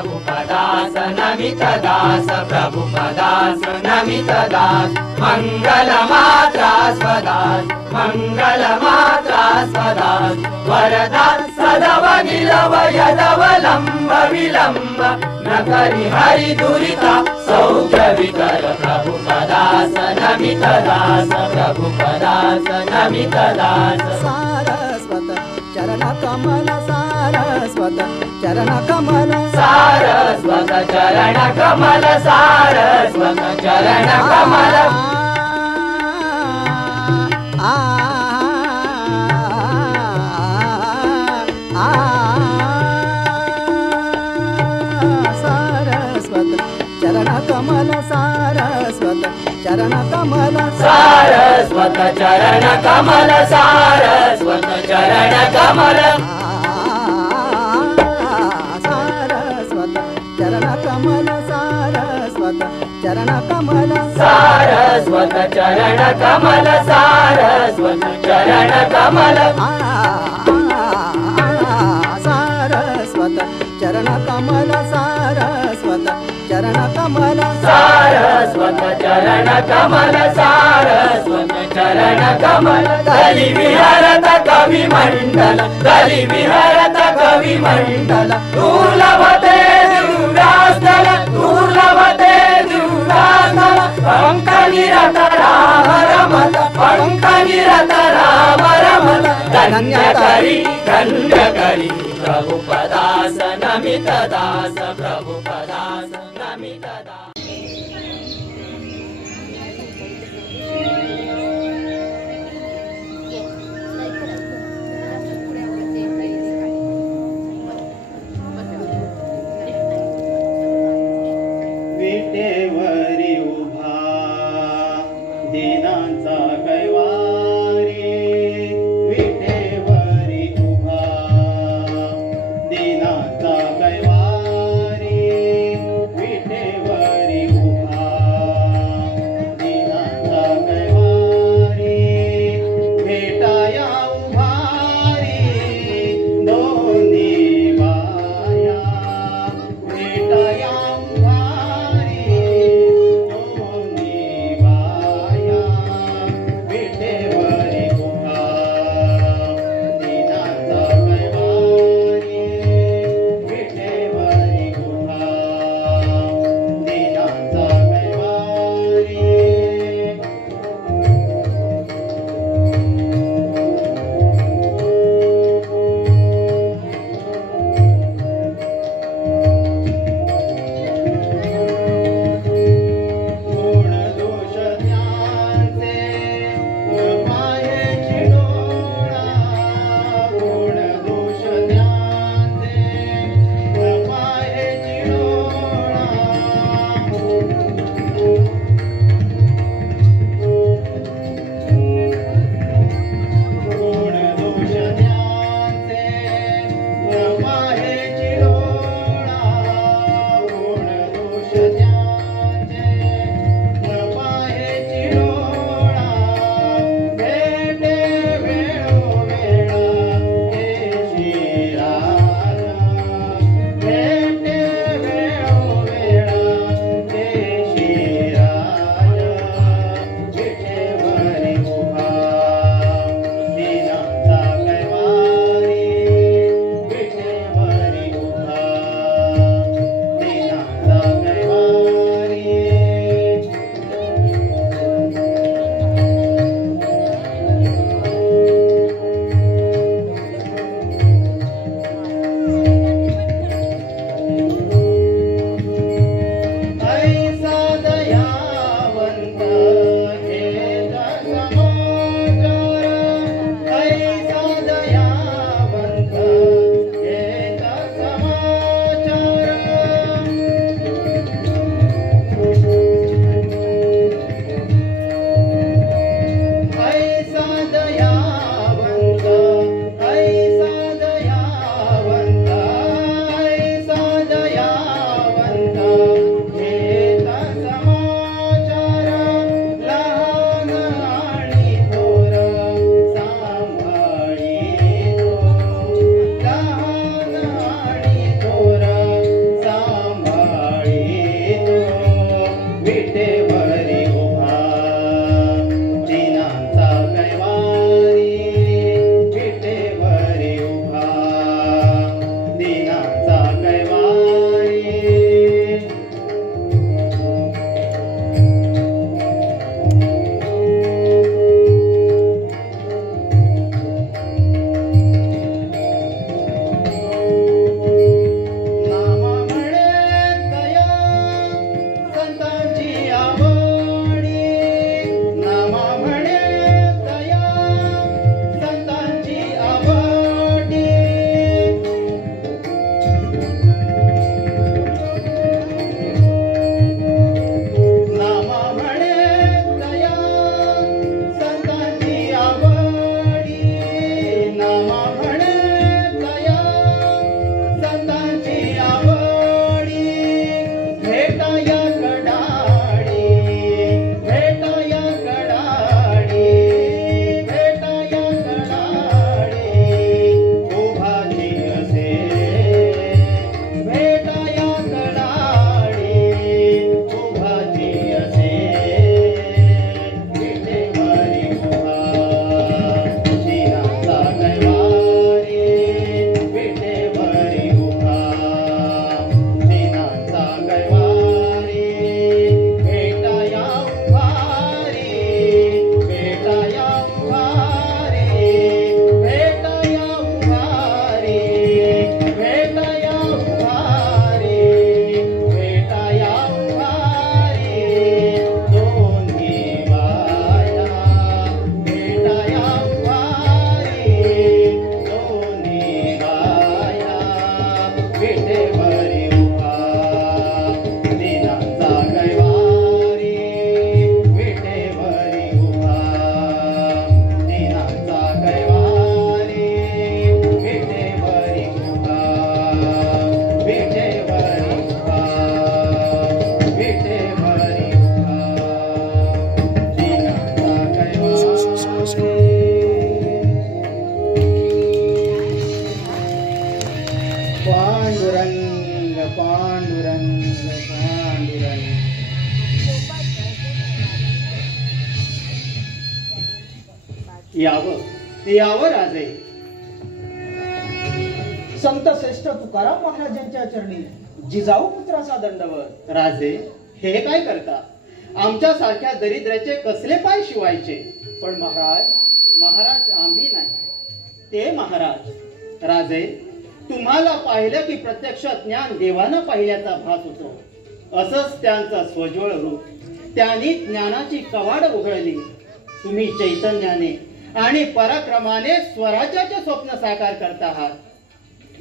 प्रभुपदास नमित दास प्रभुपदास नमित दास मंगलमात्रास्पदास मंगलमात्रास्पदास वरदास सदवनिलव यदवलंब विलंब न करि हरि दुरिता सौख्य विकर प्रभुपदास नमित दास प्रभुपदास नमित दास सारस्वत चरण कमल सारस्वत चरण कमल सारस्वत चरण कमल सारस्वत चरण कमल सारस्वत चरण कमल सारस्वत चरण कमल सारस्वत चरण कमल सारस्वत चरण कमल सारस्वत चरण कमल सारस्वत चरण कमल सारस्वत चरण कमल सारस्वत चरण कमल सारस्वत चरण कमल सारस्वत चरण कमल सारस्वत चरण कमल सारस्वत चरण कमल दलि विहरत कवि मंडल दलि विहरत कवि मंडल दुर्लभते दिव्यास्थल दुर्लभते दिव्यास्थल पंख निरत राम रमत पंख निरत राम रमत धन्य करी प्रभुपदास नमित दास प्रभुपदास नमित दास विटेवरी उभा दिनांचा कैवारी विटेवरी उभा दिनांचा कैवारी विटेवरी उभा दिनांचा कैवारी भेटाया उभारी दोन्ही माया भेटाया उभारी दोन्ही माया विटेवरी उभा तुम्हा म्हणे दया संतांची आवडी भेटाया कडाडी भेटाया कडाडी भेटाया कडाडी उभाची असे भेटाया कडाडी उभाची असे विटेवरी उभा दिनाचा गैवारी विटेवरी उभा दिनाचा गैवारी भेटाया उभारी भेटाया उभारी भेटाया उभारी भेटाया उभारी भेटाया उभारी दोन्ही बाया भेटाया उभारी दोन्ही बाया विटेवरी उभा दिनाचा गैवारी विटेवरी उभा दिनाचा गैवारी विटेवरी उभा विटेवरी उभा विटेवरी उभा दिनाचा गैवारी पांडुरंग पांडुरंग पांडुरंग यावं राजे संत श्रेष्ठ तुकाराम महाराजांच्या चरणी जिजाऊ पुत्राचा दंडवत. राजे हे काय करता आमच्या सारख्या दरिद्राचे कसले पाय शिवायचे पण महाराज, महाराज आम्ही नाही ते महाराज. राजे तुम्हाला पाहिलं की प्रत्यक्ष ज्ञान देवानं पाहिल्याचा भास होतो. असंच त्यांचं स्वज्वळ रूप त्यांनी ज्ञानाची कवाड उघडली. तुम्ही चैतन्याने आणि पराक्रमाने स्वराज्याचे स्वप्न साकार करत आहात.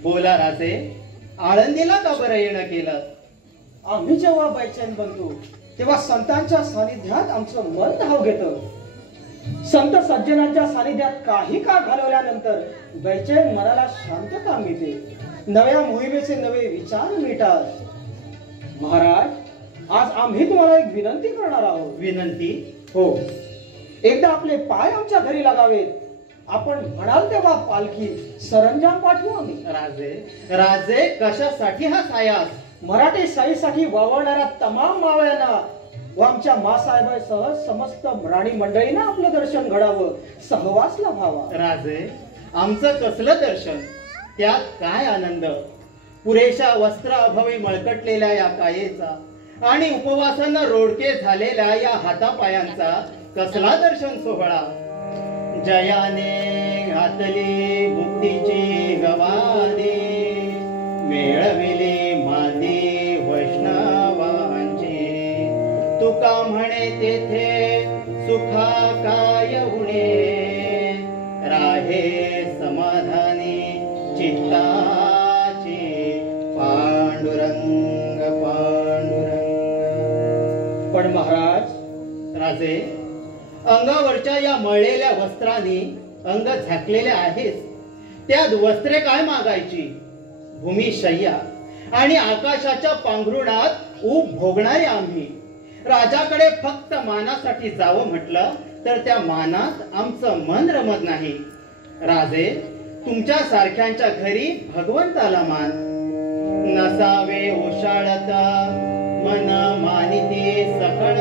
बोला राजे, आळंदीला का बरं येणं केलं? आम्ही जेव्हा बैचैन बनतो तेव्हा संतांच्या सानिध्यात आमचं मन धाव घेतं. संत सज्जनांच्या सानिध्यात काही काळ घालवल्यानंतर बैचैन मनाला शांतता मिळते. नव्या मोहिमेचे नवे विचार मिळतात. महाराज, आज आम्ही तुम्हाला एक विनंती करणार आहोत. विनंती? हो, एकदा आपले पाय आमच्या घरी लागावेत. आपण म्हणाल तेव्हा पालखी सरंजाम पाठवू आम्ही. राजे राजे कशासाठी हा सायास? मराठी शाहीसाठी वावरणाऱ्या तमाम मावळ्यांना व आमच्या मासाहेबांसह समस्त राणी मंडळींना आपलं दर्शन घडावं, सहवास लाभावा. राजे आमचं कसलं दर्शन, त्यात काय आनंद? पुरेशा वस्त्राअभावी मळकटलेल्या या कायेचा आणि उपवासानं रोडके झालेल्या या हातापायांचा कसला दर्शन सोहळा. जयाने घातली मुक्तीची गवादी मिळविली मादी वैष्णवांची. तुका म्हणे तेथे सुखा काय उणे राहे समाधानी चित्ताची. पांडुरंग पांडुरंग. पण महाराज, राजे अंगावरच्या या मळलेल्या वस्त्रांनी अंग झाकलेले आहेस. त्यात वस्त्रे काय मागायची? भूमिशय्या आणि आकाशाच्या पांघरुणात ऊब भोगणारे आम्ही. राजाकडे फक्त मानासाठी जावं म्हटलं तर त्या मानात आमचं मन रमत नाही. राजे तुमच्या सारख्यांच्या घरी भगवंताला मान. नसावे ओशाळत मन मानिते सकळ.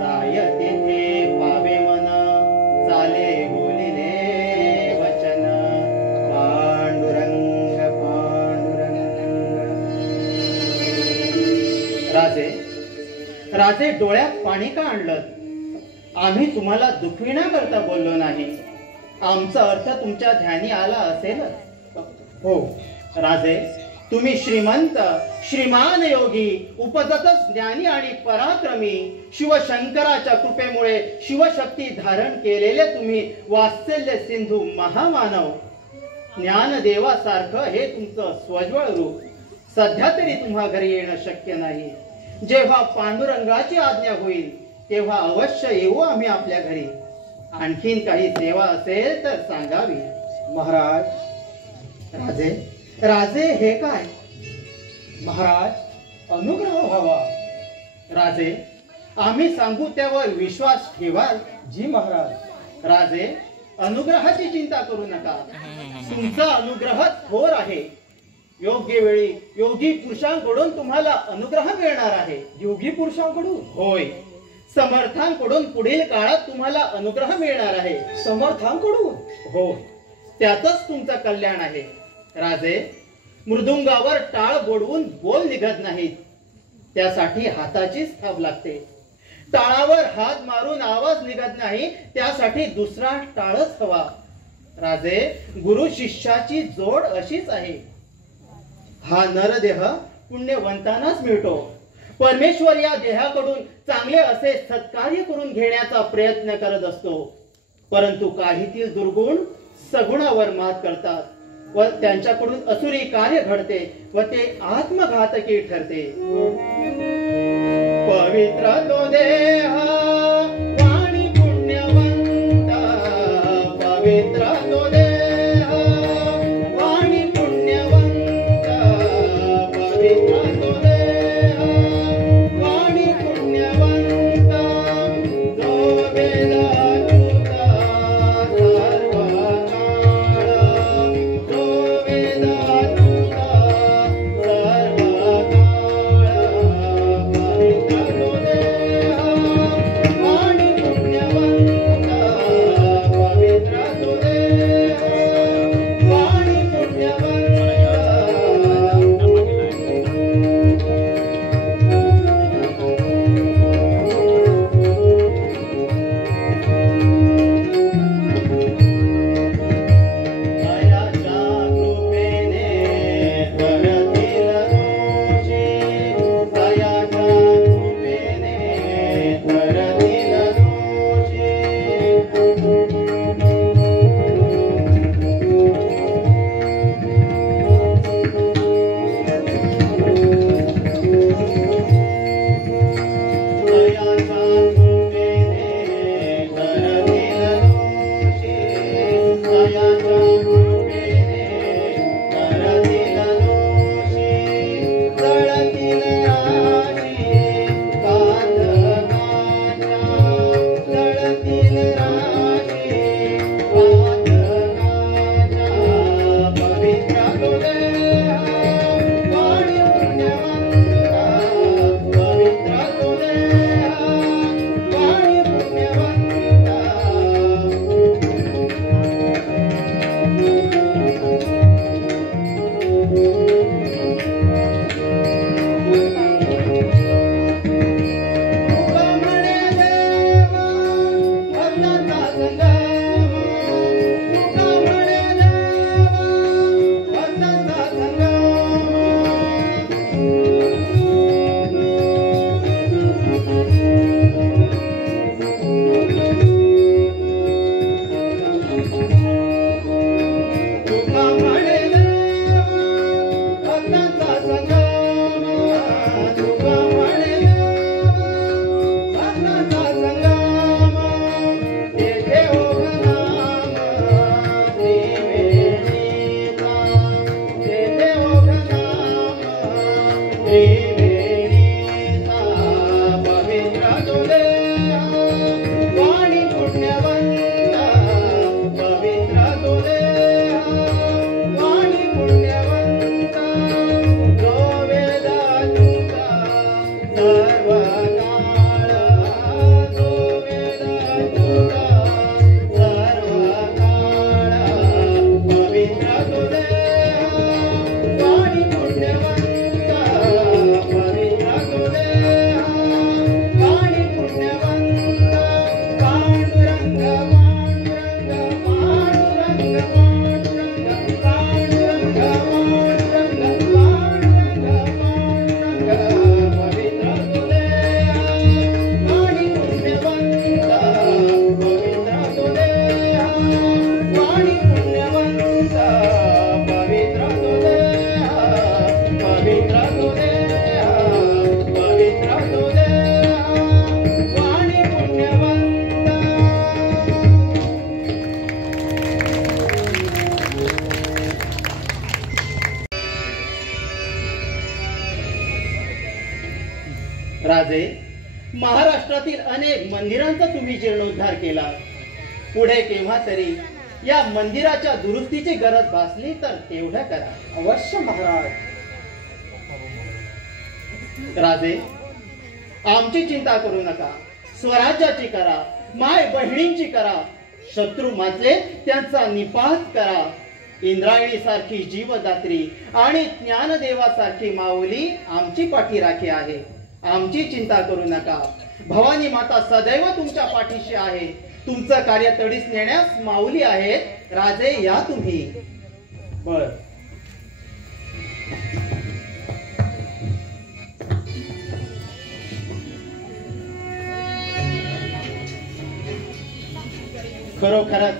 जाय तेथे पावे मन चाले बोलिले वचन. पांडुरंग पांडुरंग. राजे राजे डोळ्यात पाणी का आणलं? आम्ही तुम्हाला दुखविण्याकरता बोललो नाही. आमचा अर्थ तुमच्या ध्यानी आला असेलच. हो राजे, तुम्ही श्रीमंत श्रीमान योगी उपजतच ज्ञानी आणि पराक्रमी शिवशंकराच्या कृपेमुळे शिवशक्ती धारण केलेले तुम्ही वात्सल्य सिंधू महामानव. ज्ञानदेवासारखं हे तुमचं स्वज्वळ रूप सध्या तरी तुम्हा घरी येणं शक्य नाही. जेव्हा पांडुरंगाची आज्ञा होईल तेव्हा अवश्य येऊ आम्ही आपल्या घरी. आणखीन काही सेवा असेल तर सांगावी. महाराज. राजे राजे हे काय? महाराज अनुग्रह व्हावा. राजे आम्ही सांगू त्यावर विश्वास ठेवाल? जी महाराज. राजे अनुग्रहाची चिंता करू नका. तुमचा अनुग्रह थोर आहे. योग्य वेळी योगी पुरुषांकडून तुम्हाला अनुग्रह मिळणार आहे. योगी पुरुषांकडून? होय, समर्थांकडून पुढील काळात तुम्हाला अनुग्रह मिळणार आहे. समर्थांकडून? हो, त्यातच तुमचं कल्याण आहे. राजे मृदुंगावर टाळ बोडवून बोल निघत नाहीत, त्यासाठी हाताचीच थाप लागते. टाळावर हात मारून आवाज निघत नाही, त्यासाठी दुसरा टाळच हवा. राजे गुरु शिष्याची जोड अशीच आहे. हा नरदेह पुण्यवंतांनाच मिळतो. परमेश्वर या देहाकडून चांगले असे सत्कार्य करून घेण्याचा प्रयत्न करत असतो, परंतु काहीतील दुर्गुण सगुणावर मात करतात व त्यांच्याकडून असुरी कार्य घडते व ते आत्मघातकी ठरते. पवित्र तो देह वाणी पुण्यवंत, पवित्र तो देह वाणी पुण्यवंत, पवित्र तो देह वाणी पुण्यवंत, जो वेदातूत सर्व काळ, जो वेदातूत सर्व राजे, महाराष्ट्रातील अनेक मंदिरांचा तुम्ही जीर्णोद्धार केला. पुढे केव्हा तरी या मंदिराच्या दुरुस्तीची गरज भासली तर तेवढं करा. अवश्य महाराज. राजे, आमची चिंता करू नका. स्वराज्याची करा, माय बहिणींची करा. शत्रू माजले त्यांचा निपात करा. इंद्रायणी सारखी जीवदात्री आणि ज्ञानदेवासारखी माऊली आमची पाठीराखी आहे. आमची चिंता करू नका. भवानी माता सदैव तुमच्या पाठीशी आहे. तुमचं कार्य तडीस नेण्यास माऊली आहेत. राजे, या तुम्ही. बर. खरोखरच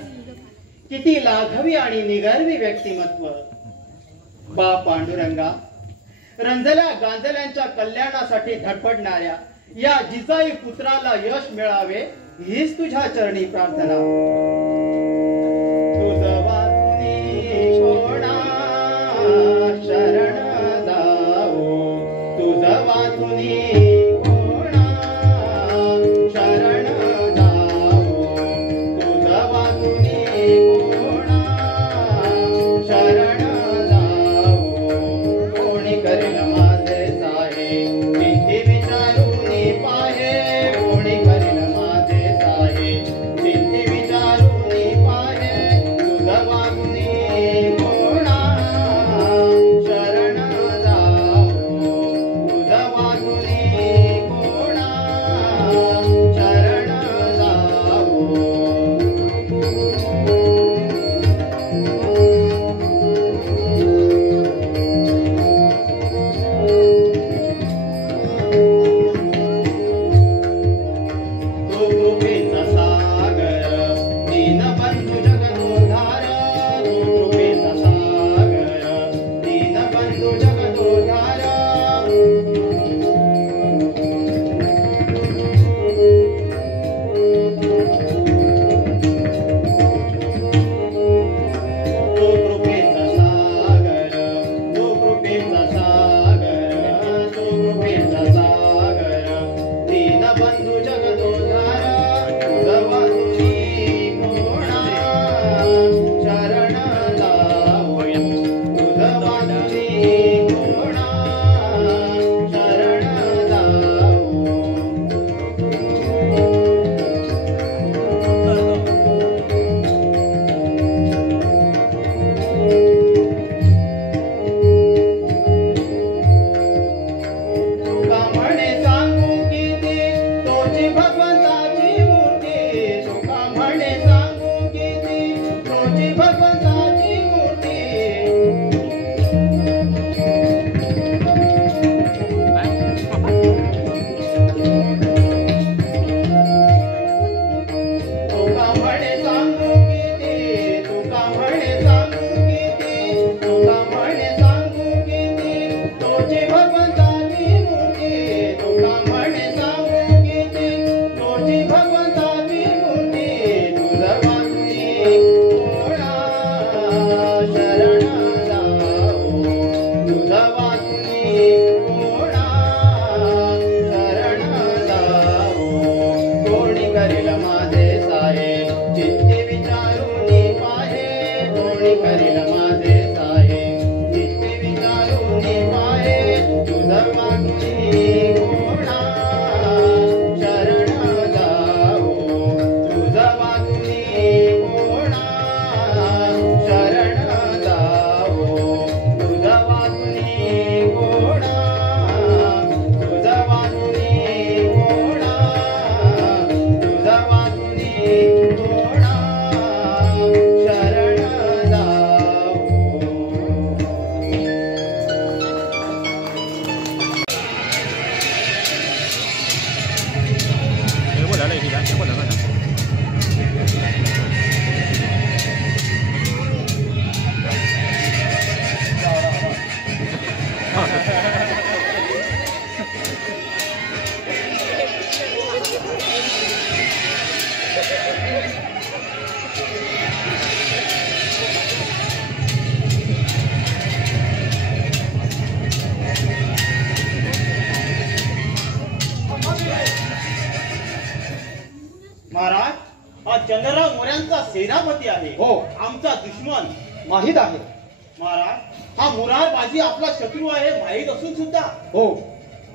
किती लाघवी आणि निगर्वी व्यक्तिमत्व. बा पांडुरंगा, रंजल्या गांजल्यांच्या कल्याणासाठी धडपडणाऱ्या या जिजाई पुत्राला यश मिळावे हीच तुझ्या चरणी प्रार्थना. तुझ वाचुनी कोणा शरण जाओ, तुझ वाचुनी कोणा शरण जाओ, तुझ वाचुनी कोणा शरण जाओ. कोणी करेल माझे साहे किती विचारूनी पाहे, कोणी करेल माझे साहे किती विचारूनी पाहे. तुझ वाचुनी कोणा शरण जाओ, तुझ वाचुनी कोणा शरण जाओ. तो कृपेचा सागर दीनबंधू जगदोद्धार, तो कृपेचा सागर दीनबंधू जगदोद्धार. तो कृपेचा सागर, तो कृपेचा सागर, तो कृपेचा सागर दीनबंधू जगदोद्धार. तुझ वाचुनी कोणा शरण जाओ, तुझ वाचुनी कोणा शरण जाओ. तुका म्हणे सांगू किती तोची भगवंताची मूर्ती, तुका म्हणे सांगू किती तोची भगवंताची मूर्ती. तुका म्हणे सांगू किती, तुका म्हणे सांगू किती, तुका म्हणे सांगू किती तोची भगवंताची मूर्ती. तुका म्हणे सांगू किती तोची भगवंताची मूर्ती. तुझ वाचुनी कोणा सेनापती आहे. हो. आमचा दुश्मन माहीत आहे. महाराज, हा मुरार बाजी आपला शत्रू आहे माहीत असून सुद्धा. हो,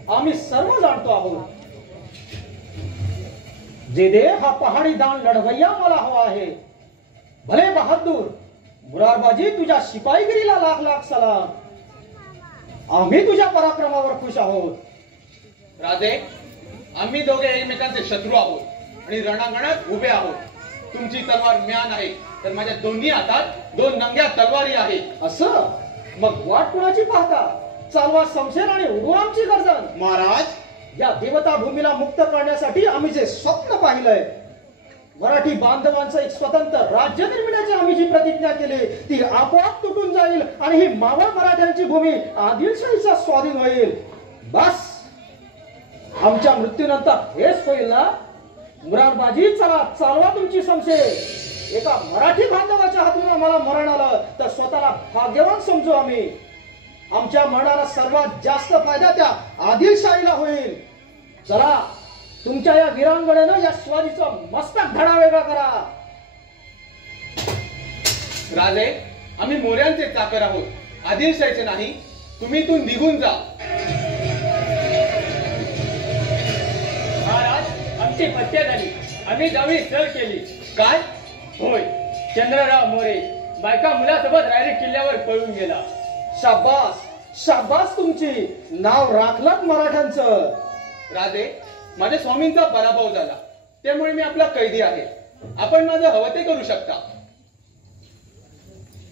आम्ही सर्व जाणतो आहोत. जे दे हा पहाडी दान लढवय्या मला हवा आहे. भले बहादूर मुरारबाजी, तुझ्या शिपाईगिरीला लाख लाख सलाम. आम्ही तुझ्या पराक्रमावर खुश आहोत. राजे, आम्ही दोघे एकमेकांचे शत्रू आहोत आणि रणांगणात उभे आहोत. तुमची तलवार म्यान आहे तर माझ्या दोन्ही हातात 2 नंग्या तलवारी आहेत. असं मग वाट कुणाची पाहता? चालवा शमशेर आणि उडू आमची गर्दन. महाराज, या देवता भूमीला मुक्त करण्यासाठी आम्ही जे स्वप्न पाहिलंय, मराठी बांधवांचं एक स्वतंत्र राज्य निर्मिण्याची आम्ही जी प्रतिज्ञा केली ती आपोआप तुटून जाईल आणि ही मावळ मराठ्यांची भूमी आदिलशाहीचा स्वाधीन होईल. बस, आमच्या मृत्यूनंतर हेच होईल ना? मुरारबाजी, चला चालवा तुमची शमशेर. एका मराठी बांधवाच्या हातून आम्हाला मरण आलं तर स्वतःला भाग्यवान समजू आम्ही. आमच्या मरणाला सर्वात जास्त फायदा त्या आदिलशाहीला होईल. चला, तुमच्या या वीरांगणेनं या शिवाजीचा मस्तक धडा वेगळा करा. राजे, आम्ही मोऱ्यांचे चाकर आहोत, आदिलशाहीचे नाही. तुम्ही इथून निघून जा. महाराज, आमची हत्या झाली. आम्ही जावी सर केली. काय? होय, चंद्रराव मोरे बायका मुलासोबत रायरी किल्ल्यावर पळून गेला. शाबास, शाबास, तुमची नाव राखलात मराठ्यांचं. राजे, माझ्या स्वामींचा पराभव झाला, त्यामुळे मी आपला कैदी आहे. आपण माझं हवं ते करू शकता.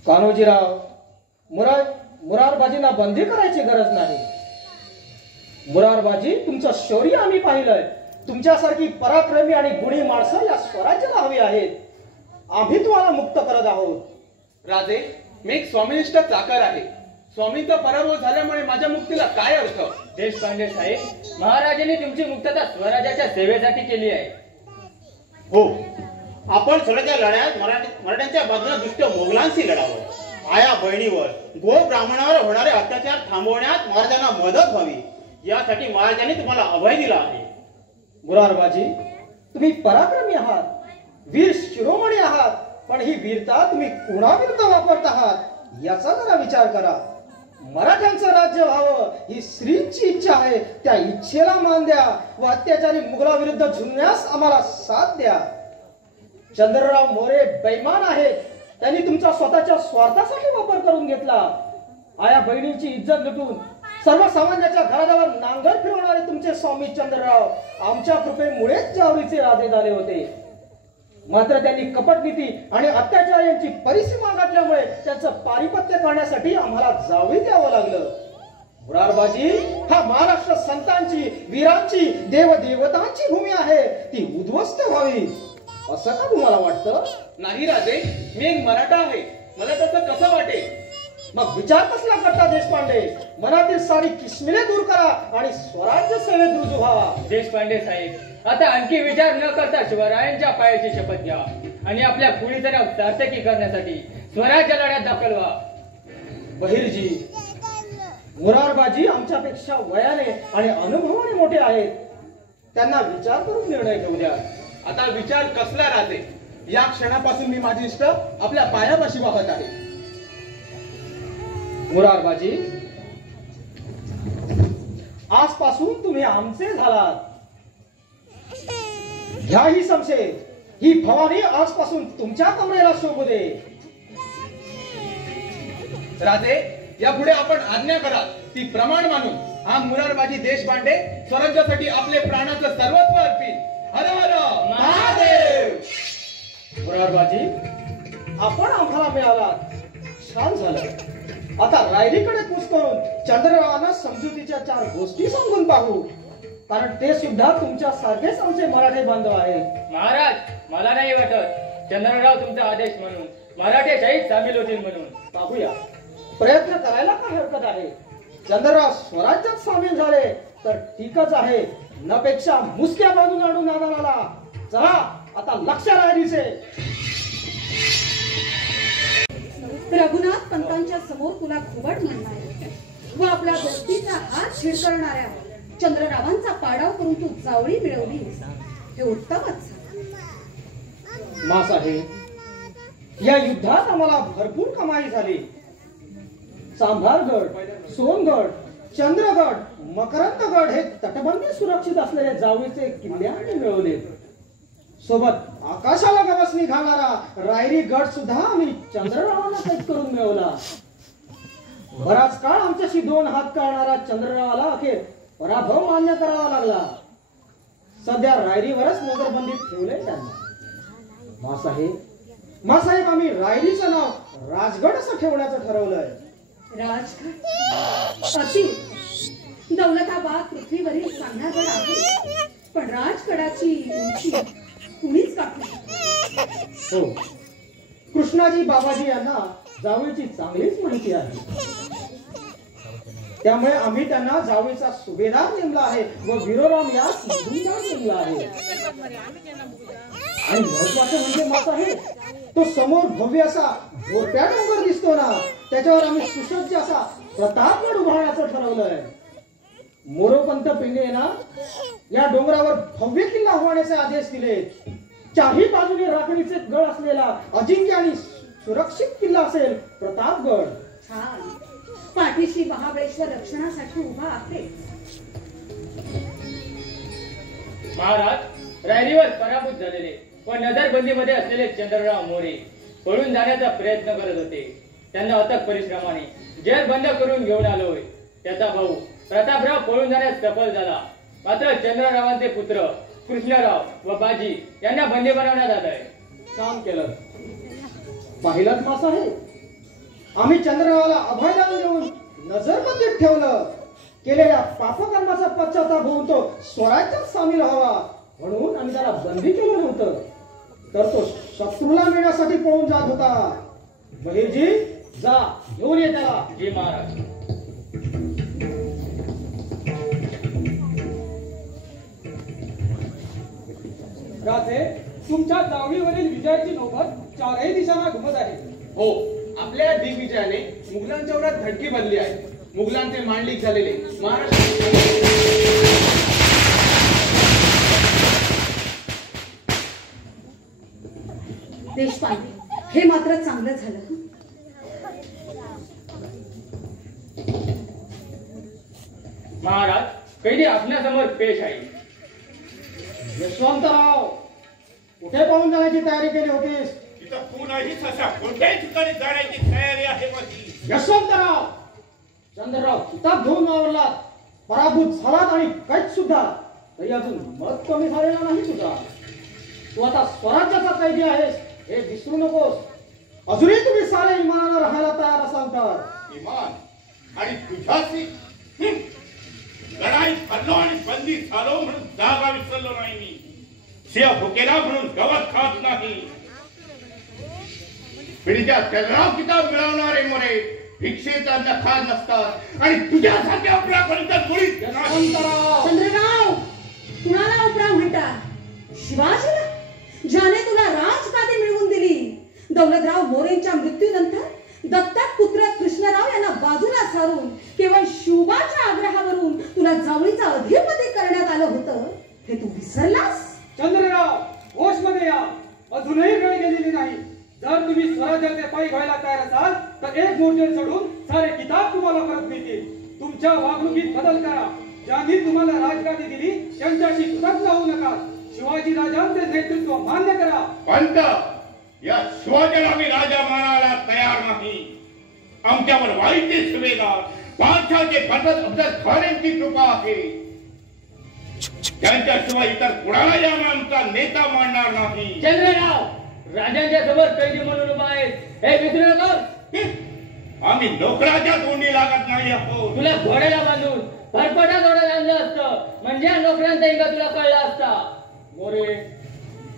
कान्होजीराव, मुरारबाजींना बंदी करायची गरज नाही. मुरारबाजी, तुमचं शौर्य आम्ही पाहिलंय. तुमच्यासारखी पराक्रमी आणि गुणी माणसं या स्वराज्याला हवी आहेत. आम्ही तुम्हाला मुक्त करत आहोत. राजे, मी एक स्वामिनिष्ठ चाकर आहे. स्वामींचा पराभव झाल्यामुळे माझ्या मुक्तीला काय अर्थ? देशपांडे साहेब, महाराजांनी तुमची मुक्तता स्वराज्याच्या सेवेसाठी केली आहे. हो, आपण स्वराज्या लढ्यात मराठ्यांच्या बाजूने दुष्ट मोगलांशी लढावं. आया बहिणीवर, गो ब्राह्मणावर होणारे अत्याचार थांबवण्यात महाराजांना मदत व्हावी, यासाठी महाराजांनी तुम्हाला अभय दिला आहे. मुरारबाजी, तुम्ही पराक्रमी आहात, वीर शिरोमणी आहात, पण ही वीरता तुम्ही कुणाविरुद्ध वापरत आहात याचा जरा विचार करा. मराठ्यांचं राज्य व्हावं ही श्रींची इच्छा आहे. त्या इच्छेला मान द्या व अत्याचारी मुघलाविरुद्ध झुंजण्यास आम्हाला साथ द्या. चंद्रराव मोरे बेईमान आहेत. त्यांनी तुमचा स्वतःच्या स्वार्थासाठी वापर करून घेतला. आया बहिणींची इज्जत लुटून सर्वसामान्याच्या घराजवळ नांगर फिरवणारे तुमचे स्वामी चंद्रराव आमच्या कृपेमुळेच जावळीचे राजे झाले होते. मात्र त्यांनी कपटनीती आणि अत्याचार यांची परिसीमा गाठल्यामुळे त्यांचं पारिपत्य करण्यासाठी आम्हाला जावे द्यावं लागलं. मुरारबाजी, हा महाराष्ट्र संतांची, वीरांची, देवदेवतांची भूमी आहे. ती उद्ध्वस्त व्हावी असं का तुम्हाला वाटतं? नाही राजे, मी एक मराठा आहे. मला तसं कसं वाटेल? मग विचार कसला करता देशपांडे? मनातील सारी किस्मिले दूर करा आणि स्वराज्य सेवेत रुजू व्हा. देशपांडे साहेब, आता आणखी विचार न करता शिवरायांच्या पायाची शपथ घ्या आणि आपल्या कुणीतरी सार्थकी करण्यासाठी स्वराज्य लढ्यात दाखल व्हा. बहिरजी, मुरारबाजी आमच्यापेक्षा वयाने आणि अनुभवाने मोठे आहेत. त्यांना विचार करून निर्णय घेऊ द्या. आता विचार कसला राजे? या क्षणापासून मी माझी इष्ट आपल्या पायापाशी वाहत आहे. मुरारबाजी, आजपासून तुम्ही आमचे झालात. घ्या ही शमशेर. ही भवानी आजपासून तुमच्या कमरेला शोभू दे. राजे, यापुढे आपण आज्ञा करा ती प्रमाण मानून हा मुरारबाजी देशपांडे स्वराज्यासाठी आपले प्राणाचं सर्वस्व अर्पील. हर हर महादेव. मुरारबाजी, आपण आम्हाला मिळालात, छान झालं. आता रायरीकडे कूच करून चंद्ररावांना समजुतीच्या 4 गोष्टी सांगून पाहू, कारण ते सुद्धा तुमच्या सारखेच आमचे मराठे बांधव आहेत. महाराज, मला नाही वाटत चंद्रराव तुमचा आदेश म्हणून मराठे शाहीत सामील होतील म्हणून. पाहूया, प्रयत्न करायला काय हरकत आहे. चंद्रराव स्वराज्यात सामील झाले तर ठीकच आहे, नपेक्षा मुसक्या बांधून आणून आला. चला आता लक्ष रायरीचे. रघुनाथ पंतांच्या समोर तुला घुबड म्हणणाऱ्या व आपल्या गोष्टीचा हात झिडकरणाऱ्या चंद्ररावांचा पाडाव करून तू जावळी मिळवली, हे उत्तमच. मासाहेब, या युद्धात आम्हाला भरपूर कमाई झाली. सांभारगड, सोनगड, चंद्रगड, मकरंदगड हे तटबंदी सुरक्षित असलेले जावळीचे किल्ले आम्ही मिळवले. सोबत आकाशाला गवसणी घालणारा रायरी गड सुद्धा आम्ही चंद्ररावाला कैद करून मिळवला. बराच काळ आमच्याशी 2 हात काढणारा चंद्ररावाला अखेर पराभव मान्य करावा लागला. सध्या रायरीवरच नजरबंदीत ठेवले त्यांना. मासाहेब आम्ही रायरीचं नाव राजगड असं ठेवण्याचं ठरवलंय. राजगड अति दौलताबाद पृथ्वीवरील चांगला गड आहे, पण राजगडाची उंची कुणीच गाठू शकत. हो, कृष्णाजी बाबाजी यांना जावळीची चांगलीच माहिती आहे. त्यामुळे आम्ही त्यांना जावळीचा सुभेदार नेमला आहे व विरोराम यास सुभेदार नेमला आहे. आणि महत्वाचं म्हणजे मासाहेब, तो समोर भव्य असा गोरप्या डोंगर दिसतो ना, त्याच्यावर आम्ही सुसज्ज असा प्रतापगड उभारण्याचं ठरवलंय. मोरोपंत पिंगे ना या डोंगरावर भव्य किल्ला उभारण्याचे आदेश दिले. 4ही बाजूने राखणीचे गड असलेला अजिंक्य आणि सुरक्षित किल्ला असेल प्रतापगड. छान. पाठीशी महाबळेश्वर रक्षणासाठी उभा आहे. महाराज, रायरीवर पराभूत झालेले व नजरबंदीमध्ये असलेले चंद्रराव मोरे पळून जाण्याचा प्रयत्न करत होते. त्यांना अथक परिश्रमाने जेल बंद करून घेऊन आलोय. त्याचा भाऊ प्रतापराव पळून जाण्यास सफल झाला. मात्र चंद्ररावांचे पुत्र कृष्णराव व बाजी यांना बंदी बनवण्यात आलंय. काम केलं. पाहिलं मासाहेब, आम्ही चंद्ररावाला अभयदान देऊन नजरबंदीत ठेवलं. केलेल्या पापकर्माचा पश्चाताप होऊन तो स्वराज्यात सामील व्हावा म्हणून आम्ही त्याला बंदी केलं नव्हतं, तर तो शत्रूला मिळण्यासाठी पळून जात होता. बहिर्जी, जा घेऊन ये त्याला. जी महाराज. राजे, तुमच्या जावळीवरील विजयाची नौबत 4ही दिशांना घुमत आहे. हो, आपल्या दिग्विजयाने मुघलांच्या वरात धडकी भरली आहे. मुघलांचे मांडलिक झालेले महाराष्ट्र देशपांडे, हे मात्र चांगलं झालं. महाराज, कैदी आपल्यासमोर पेश आहे. यशवंतराव, कुठे पळून जाण्याची तयारी केली होतीस? तिथं कुणाहीच अशा कोणत्याही ठिकाणी जाण्याची तयारी आहे माझी. यशवंतराव, चंद्रराव किताब घेऊन वावरलात, पराभूत झालात आणि कैद सुद्धा, तरी अजून मत कमी झालेला नाही तुझा. तू आता स्वराज्याचा कैदी आहेस हे विसरू नकोस. अजूनही तुम्ही सारे इमानानं राहायला तयार असाल तर. इमान आणि तुझ्याशी लढाई हरलो आणि बंदी झालो म्हणून जागा विसरलो नाही मी. सिंह भुकेला म्हणून गवत खात नाही. पिढीच्या चंद्राव किताब मिळवणारे मोरे भिक्षेचा अन्न खात नसतात आणि तुझ्यासारख्या आपल्यापर्यंत मुळीच चंद्रराव, कुणाला उपरा म्हणता? शिवाजीला, ज्याने तुला राजगादी मिळवून दिली. दौलतराव मोरेंच्या मृत्यूनंतर दत्तक पुत्र कृष्णराव यांना बाजूला सारून केवळ शिवबाच्या आग्रहावरून तुला जावळीचा अधिपती करण्यात आलं होतं, हे तू विसरलास? चंद्रराव, होशमध्ये या. अजूनही वेळ गेलेली नाही. जर तुम्ही स्वराज्याचे पायी व्हायला तयार असाल तर एक मोर्चेल सोडून सारे किताब तुम्हाला परत मिळतील. तुमच्या वागणुकीत बदल करा. ज्यांनी तुम्हाला राजगादी दिली त्यांच्याशी कृतज्ञ होऊ नका. शिवाजी राजांचे नेतृत्व मान्य करा. पंत, या शिवाजीला आम्ही राजा मानायला तयार नाही. आमच्यावर वाईट सुभेदार बादशाहचे भरत अफजल खानांची कृपा आहे. त्यांच्याशिवाय इतर कुणालाही आम्ही आमचा नेता मानणार नाही. चंद्रराव, राजांच्या समोर कैदी म्हणून उभा आहे हे विसरू नकोस. आम्ही नोकराच्या तोंडी लागत नाही आहोत. तुला घोड्याला बांधून भरपटा घोड्याला आणलं असतं म्हणजे नोकऱ्यांचा इंगा तुला कळला असता.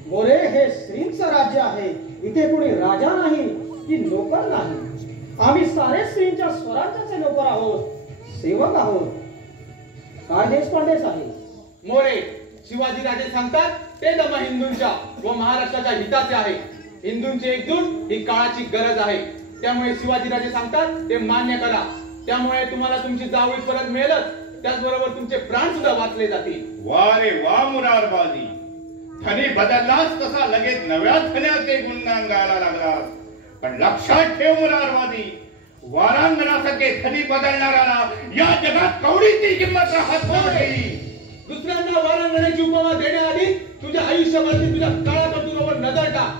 मोरे, हे श्रींचं राज्य आहे. इथे कोणी राजा नाही की नोकर नाही. आम्ही सारे श्रींच्या स्वराज्याचे नोकर आहोत, सेवक आहोत. काय देशपांडेच आहे. मोरे, शिवाजी राजे सांगतात ते दम हिंदूंच्या व महाराष्ट्राच्या हिताचे आहे. हिंदूंची एकजूट ही काळाची गरज आहे. त्यामुळे शिवाजी राजे सांगतात ते मान्य करा. त्यामुळे तुम्हाला तुमची जावळी परत मिळेलच, त्याचबरोबर तुमचे प्राण सुद्धा वाचले जातील. वा रे वा मुरारबाजी. धनी बदललास तसा लगेच नव्या धन्याचे गुणगान गायला लागलास. पण लक्षात ठेव मुरारवादी, वारांगणासारखे कधी बदलणाऱ्याला या जगात कवडीची किंमत राहत नाही. दुसऱ्यांना वारांगणाची उपमा देण्याआधी तुझ्या आयुष्यावरती तुझ्या काळा कर्तृत्वावर नजर टाक.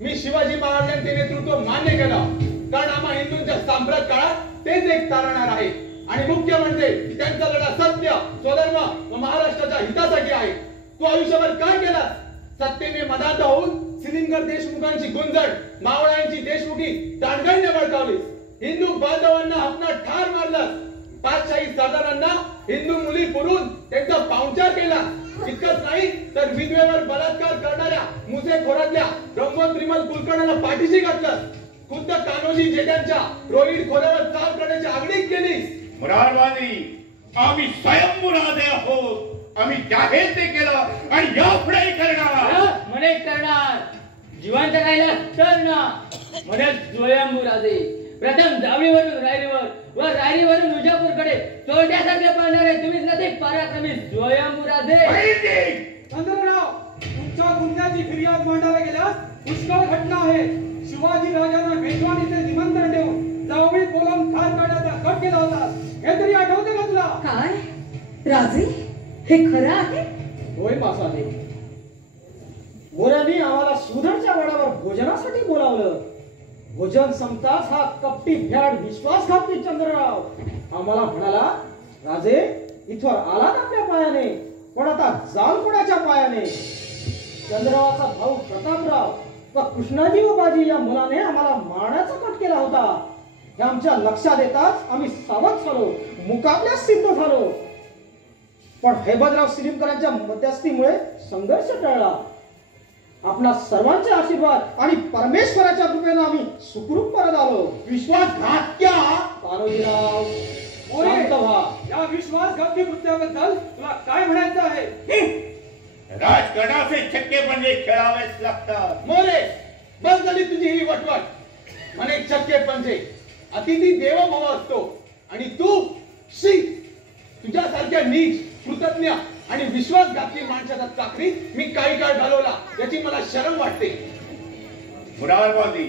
मी शिवाजी महाराजांचे नेतृत्व मान्य केलं, कारण आम्हा हिंदूंच्या सांप्रत काळात तेच एक तारणार आहे. आणि मुख्य म्हणजे त्यांचा लढा सत्य, स्वधर्म व महाराष्ट्राच्या हितासाठी आहे. तू आयुष्यभर काय केलास? सत्तेने मदांत होऊन सिलिंगर देशमुखांची गुंजण, मावळ्यांची देशमुखी दांडगाईने बळकावलीस. हिंदू बांधवांना हपना ठार मारलास. पाचशाही सरदारांना हिंदू मुली पुरून त्यांचा पाहुणचार केला. इतकंच नाही तर विधवेवर बलात्कार करणाऱ्या मुसेखोरातल्या ब्रह्मोस त्रिमल कुलकर्णाला पाठीशी घातलं. खुद्द कान्होजी जेठांच्या रोहित खोऱ्यावर चाल करण्याची आगळीक केली. मुरारवादी, आम्ही स्वयंमुरादे आहोत. आम्ही जाहीर ते केलं आणि यापुढे करणार. म्हणे करणार, जिवंत राहिला तर ना. म्हणे स्वयंमुरादे. प्रथम जावळीवरून रायरीवर व रायरीवरून विजापूरकडे चोरट्यासारखे पळणारे तुम्हीच ना ते पराक्रमी स्वयंमुरादे. चंद्रराव, तुमच्या गुन्ह्याची फिर्याद मांडायला गेल्यास पुष्कळ घटना आहे. शिवाजी राजांना मेजवानीचे निमंत्रण देऊन जावळी कोलम ठार करण्याचा कट केला होता. हे तरी आठवते का तुला? काय राजे, हे खरं आहे? होय मासाने, मोऱ्यांनी आम्हाला सुधरच्या वडावर भोजनासाठी बोलावलं. भोजन संपताच हा कपटी भ्याड विश्वासघाती चंद्रराव आम्हाला म्हणाला, राजे इथवर आला ना आपल्या पायाने, पण आता जाल कोणाच्या पायाने? चंद्ररावाचा भाऊ प्रतापराव व कृष्णाजी व बाजी या मुलाने आम्हाला मारण्याचा कट केला होता. हे आमच्या लक्षात येताच आम्ही सावध झालो, मुकाबल्यास सिद्ध झालो. पण हैबतराव सिलीमकरांच्या मध्यस्थीमुळे संघर्ष टळला. आपला सर्वांचे आशीर्वाद आणि परमेश्वराच्या कृपेने आम्ही सुखरूप परत आलो. विश्वासघात क्या? तारोजीराव, शांत व्हा. या विश्वासघाती कृत्याबद्दल तुला काय म्हणायचं आहे? राजकारणाचे छक्के म्हणजे खेळावेच लागतात. मोरे, बस झाली तुझी ही वटवट. म्हणे छक्के पंजे, अतिथी देवो भव असतो. आणि तू शी, तुझ्यासारख्या नीच, कृतज्ञ आणि विश्वासघाती माणसाचा चाकरीत मी काही काळ घालवला याची मला शरम वाटते. मुरारवादी,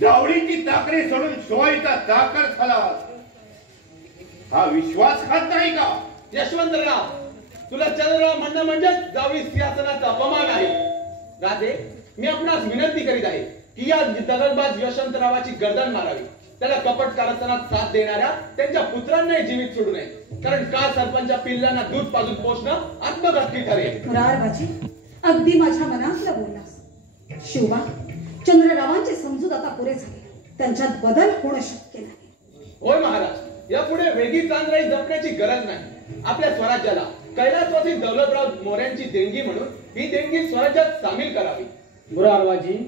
जावळीची चाकरी सोडून शिवाईचा चाकर झाला. हा विश्वासघात नाही का? यशवंतराव, तुला चंद्रराव म्हणणं म्हणजे जावळी सिंहासनाचा अपमान आहे. राजे, मी आपणास विनंती करीत आहे की या दगलबाज यशवंतरावाची गर्दन मारावी. त्याला कपट कारस्थानात साथ देणाऱ्या त्यांच्या पुत्रांनाही जीवित सोडू नये, कारण का सरपंचा पिल्लांना दूध पाजून पोषणं आत्मघातकी ठरेल. मुरारबाजी, अगदी माझ्या मनातलं बोललास. शिवबा, चंद्ररावांचे समजूत आता पुरे झाले. त्यांच्यात बदल होणं शक्य नाही. होय महाराज, यापुढे वेगळी चांदराई जपण्याची गरज नाही. आपल्या स्वराज्याला कैलासवासी दौलतराव मोऱ्यांची देणगी म्हणून ही देणगी स्वराज्यात सामील करावी. मुरारबाजी,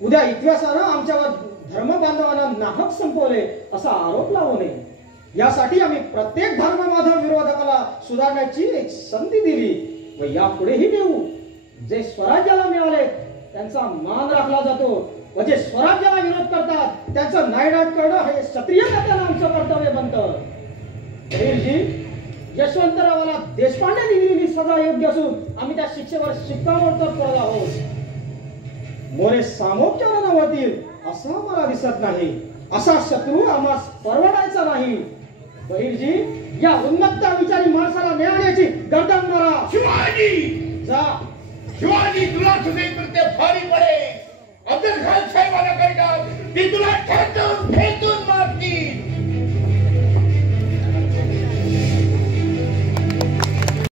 उद्या इतिहासानं आमच्यावर धर्म बांधवांना नाहक संपवले असा आरोप लावू नये. यासाठी आम्ही प्रत्येक धर्मबांधव विरोधकाला सुधारण्याची एक संधी दिली व यापुढेही देऊ. जे स्वराज्याला मिळाले त्यांचा मान राखला जातो व जे स्वराज्याला विरोध करतात त्यांचं नायनाट करणं हे क्षत्रिय नेत्यांना आमचं कर्तव्य बनतं. यशवंतरावाला देशपांडे दिलेली सजा योग्य असून आम्ही त्या शिक्षेवर शिक्कामोर्तब करत आहोत. मोरे सामोपचारानं होतील असं मला दिसत नाही. असा शत्रू आम्हाला परवडायचा नाही. बहिरजी, या उन्मत्त विचारी माणसाला मिळवण्याची गर्दन मारा. शिवाजी जा. शिवाजी, तुला तुझे कृत्य भारी पडे. अब्दुल खान साहेबांना काय ती तुला ठेचून